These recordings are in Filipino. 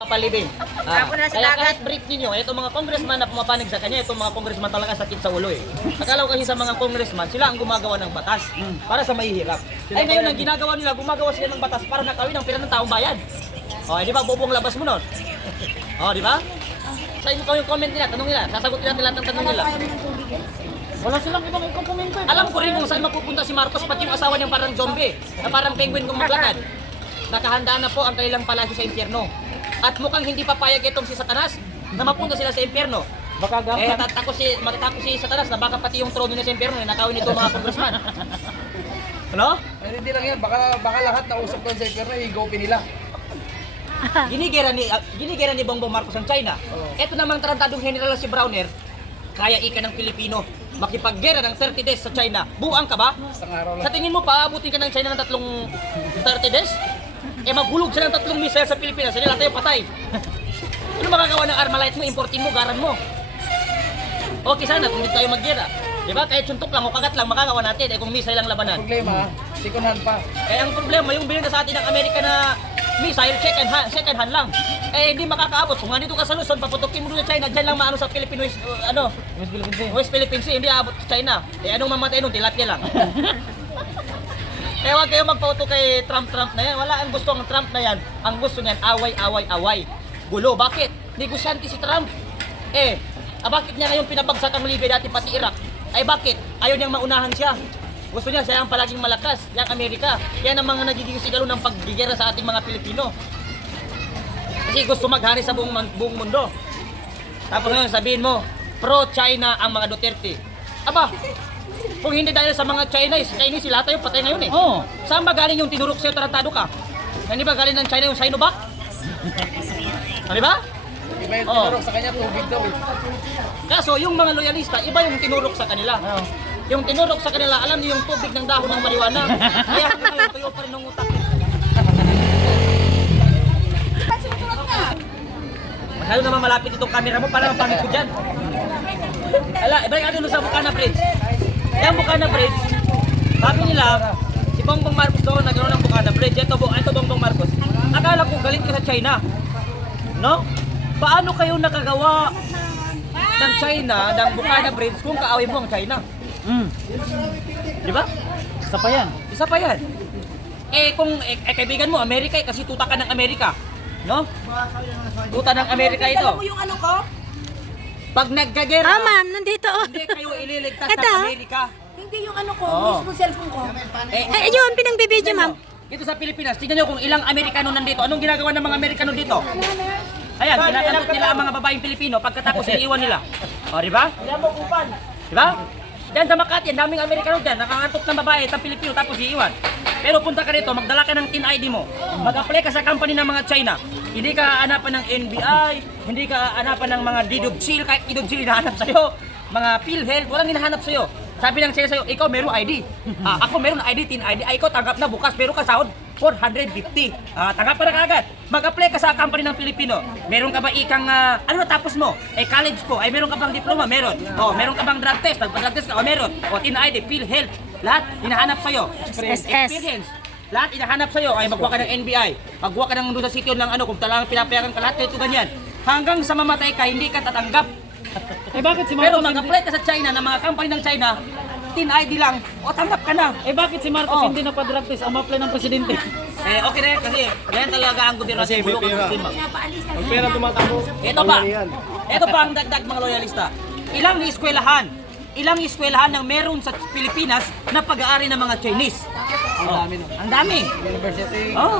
Palibing. Kaya kahit brief ninyo, itong mga congressman na pumapanig sa kanya, itong mga congressman talaga sakit sa ulo eh. Akala ko kasi sa mga congressman, sila ang gumagawa ng batas para sa mahihirap. Ay ngayon ang ginagawa nila, gumagawa sila ng batas para nakawin ang pera ng taong bayan. O, di ba, bubong labas mo nun? O, di ba? Sa inyo yung comment nila, tanong nila, sasagutin natin lahat ng tanong nila. Wala silang ibang ikukomento. Alam ko rin kung saan mapupunta si Marcos, pati yung asawa niyang parang zombie, na parang penguin kung maglakad. Nakahandaan na po ang kanilang palasyo sa impyerno. At mukhang hindi papayag itong si Satanas na mapunta sila sa impyerno. Baka matatakot si Satanas na baka pati yung trono niya sa impyerno nakawin nito mga congressman. Ano? Ay, hindi lang yan, baka lahat na usap doon sa impyerno, i-gopin nila. Ginigera ni Bongbong Marcos ang China. Ito namang tarantadong general si Browner, kaya ika ng Pilipino makipaggera ng 30 days sa China. Buang ka ba? Sa tingin mo paabutin ka ng China ng 30 days? Eh maghulog sila ng 3 missile sa Pilipinas, sila tayo patay. Ano makagawa ng Armalite mo, importin mo, garan mo? Okay sana kung hindi tayo maggera. Diba? Kahit suntok lang o kagat lang, makagawa natin. Eh kung missile lang labanan. Problema, second hand pa. Kaya ang problema, yung binigay sa atin ng Amerika na missile, second hand lang. Eh hindi makakaabot. Kung nga dito ka sa Luzon, paputokin mo doon sa China, dyan lang maano sa Philippine West Philippine Sea, hindi aabot sa China. Eh anong mamatay nun, tilapia lang. Kaya huwag kayo magpauto kay Trump na yan. Wala ang gusto ng Trump na yan. Ang gusto niyan, away. Gulo. Bakit? Negosyante si Trump. Bakit niya ngayon pinabagsak ang Libya dati pati Iraq? Ay bakit? Ayaw niyang maunahan siya. Gusto niya siya ang palaging malakas. Yang Amerika. Yan ang mga nagiging sigalo ng paggigera sa ating mga Pilipino. Kasi gusto maghari sa buong mundo. Tapos ngayon sabihin mo, pro-China ang mga Duterte. Aba, kung hindi dahil sa mga Chinese sila tayo patay ngayon eh. Oo. Saan ba galing yung tinurok sa'yo, tarantado ka? Hindi ba galing ng China yung Sinovac? Di ba? Iba yung tinurok sa kanya, tubig daw eh. Kaso yung mga loyalista, iba yung tinurok sa kanila. Yung tinurok sa kanila, alam niyo yung tubig ng dahon ng marijuana. Kaya hanggang ngayon, tuyo pa rin ng utak. Masyado naman malapit itong camera mo, para mapangit ko dyan. Ibalik natin doon sa Bukana Bridge. Yung Bukana Bridge, sabi nila, si Bongbong Marcos doon nagkaroon ng Bukana Bridge. Ito Bongbong Marcos. Akala ko galing ka sa China. No? Paano kayo nakagawa ng China, ng Bukana Bridge kung kaaway mo ang China? Di ba? Isa pa yan. Kung kaibigan mo, Amerika kasi tuta ka ng Amerika. No? Tuta ng Amerika ito. Alam mo yung ano ko? Pag nagkagera, Ma'am, nandito. hindi kayo ililigtas Ito. ng Amerika. Hindi yung ano ko, Oo. mismo cellphone ko. Yun, pinangbibideo, ma'am. Dito sa Pilipinas, tingnan nyo kung ilang Amerikano nandito. Anong ginagawa ng mga Amerikano dito? Ayan, kinakantot nila ang mga babaeng Pilipino pagkatapos iniiwan nila. O, di ba? Di ba? Diyan sa Makati, ang daming Amerikano dyan, nakakantot ng babae at Pilipino tapos iiwan. Pero punta ka rito, magdala ka ng TIN ID mo. Mag-apply ka sa company ng mga China. Hindi ka hanapan ng NBI, hindi ka hanapan ng mga DDoC, kahit DDoC hinahanap sa'yo. Mga PhilHealth, walang hinahanap sa'yo. Sabi ng sa'yo, ikaw meron ID. Ako meron ID, TIN ID. Ikaw tanggap na bukas, pero ka sahod 450. Tanggap pa na kaagad. Mag-apply ka sa company ng Pilipino. Meron ka ba ikang, ano tapos mo? College po. Meron ka bang diploma? Meron. Meron ka bang drug test? Nagpa-drug test ka? Meron. TIN ID, PhilHealth. Lahat, hinahanap sa'yo. Experience. Lahat hinahanap sa'yo. Magkuha ka ng NBI. Magkuha ka ng doon sa sityo ng ano, kung talagang pinapayagan ka lahat, ito ganyan. Hanggang sa mamatay ka, hindi ka tatanggap. bakit si Marcos Pero mag-apply ka sa China, ng mga company ng China, TIN ID lang, tanggap ka na. bakit si Marcos hindi napadrug test ang apply ng presidente? Okay na yan kasi yan talaga ang gobyerno Kasi natin. may Bulok ang pera. sistema. Ang pera tumatakbo. Ito pa ang dagdag mga loyalista. Ilang eskwelahan ang meron sa Pilipinas na pag-aari ng mga Chinese. Ang dami no. Ang dami. University, Oh.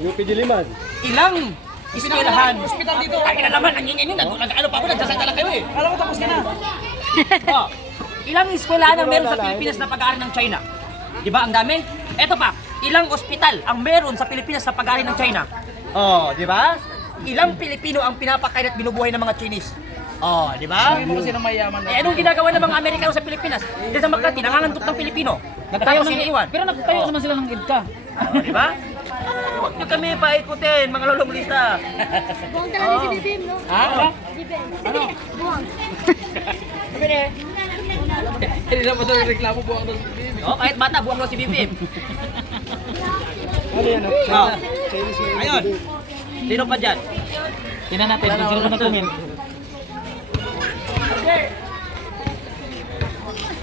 UP Diliman. Ilang eskwelahan. Hospital dito. Ay na naman, ang ingay nyo. Nag-ano pa ako, nagsasagdala kayo eh. Alam ko tapos ka na. Ilang eskwelahan ang meron sa Pilipinas na pag-aari ng China? Di ba? Ang dami. Ito pa, ilang ospital ang meron sa Pilipinas sa pag-aari ng China? Di ba? Ilang Pilipino ang pinapakain at binubuhay ng mga Chinese? Di ba? Hindi mo kasi na mayaman na. Anong ginagawa ng mga Amerikano sa Pilipinas? Diyan sa Makati, nangangantot ng Pilipino. Nagtayo siniiwan. Pero nagtayo naman sila ng EDCA. Di ba? Huwag nyo kami paikutin, mga lolomulista. Buwang talaga si Bibim, no? Bibim. Ano? Buwang. Hindi na pa sa reklamo buwang doon. Kahit bata, buwang daw si Bibim. Ano yan? Ayun. Sino pa dyan? Tingnan natin kung sino na comment.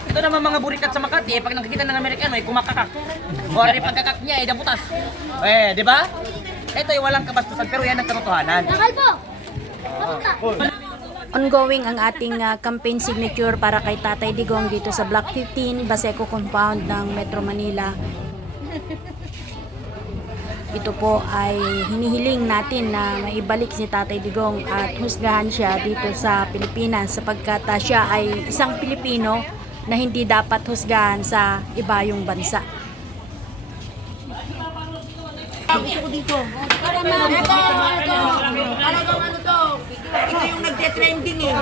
Ito naman mga burikat sa Makati, pag nakikita ng Amerikano ay kumakakak. O rin pagkakak niya ay dabutas. Di ba? Ito ay walang kabastusan pero yan ang katotohanan. Nakal po! Papunta! Ongoing ang ating campaign signature para kay Tatay Digong dito sa Block 15, Baseco Compound ng Metro Manila. Ito po ay hinihiling natin na maibalik si Tatay Digong at husgahan siya dito sa Pilipinas sapagkat siya ay isang Pilipino na hindi dapat husgahan sa ibayong bansa. Talagang ano to, ito yung nagte-trending eh.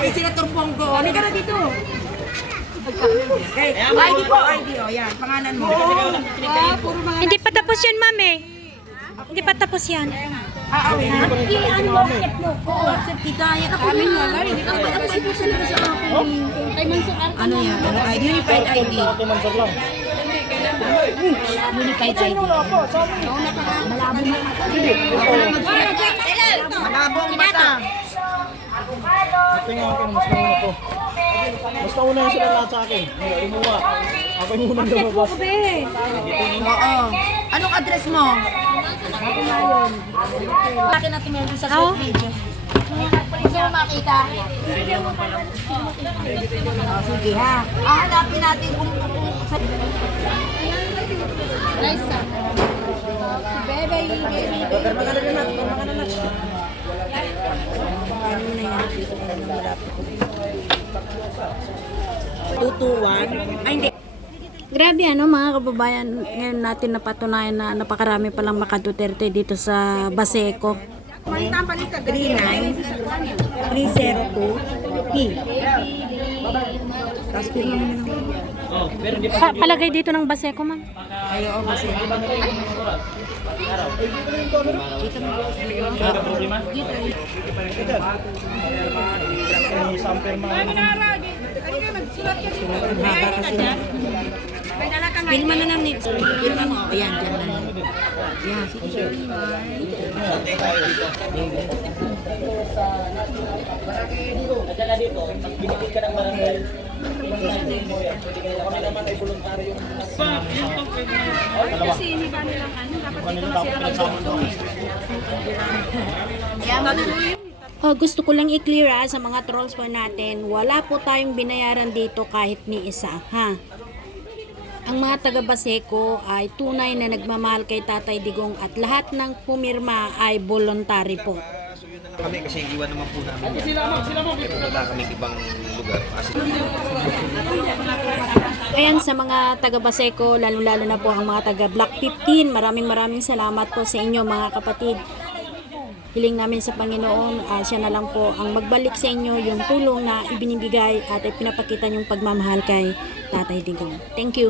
Kay Senator Bongo. Halika na dito. Okay. ID po, ID o. Yan, pangalan mo. Hindi pa tapos yan, mami. Hindi pa tapos yan. Ano mo, accept mo. Oo, accept kita. Yan ako rin nga. Accept mo talaga sa akin. Kay Mansur Arca. Ano yan? Ano ID? Unified ID. Unified ID. Malabong mata. Ating akin, mas nauna to. Mas nauna yung sila lahat sa akin. Umuha. Ako yung unang lumabas. Oo. Anong address mo? Bakit natin meron sa social media? Gusto mo makita? Sige ha. Hanapin natin kung Nice sa. Si Bebe. tutuwan. Ay, hindi. Grabe mga kababayan, ngayon natin napatunayan na napakarami palang Maka Duterte dito sa Baseco. 39302P. Tapos Palagay dito ng Baseco, ma'am. Ayaw, kasi Pilma na namin. Pilma mo. Ayan, dyan na lang. Ayan, sige. Gusto ko lang i-clear sa mga trolls po natin, wala po tayong binayaran dito kahit ni isa, ha? Ang mga taga Baseco ay tunay na nagmamahal kay Tatay Digong at lahat ng pumirma ay voluntary po. Kami kasi iwan naman po namin yan. Wala kaming ibang lugar. Ayan sa mga taga Baseco, lalo-lalo na po ang mga taga Block 15, maraming salamat po sa inyo mga kapatid. Hiling namin sa Panginoon, siya na lang po ang magbalik sa inyo yung tulong na ibinibigay at ipinapakita niyong pagmamahal kay Tatay Digong. Thank you.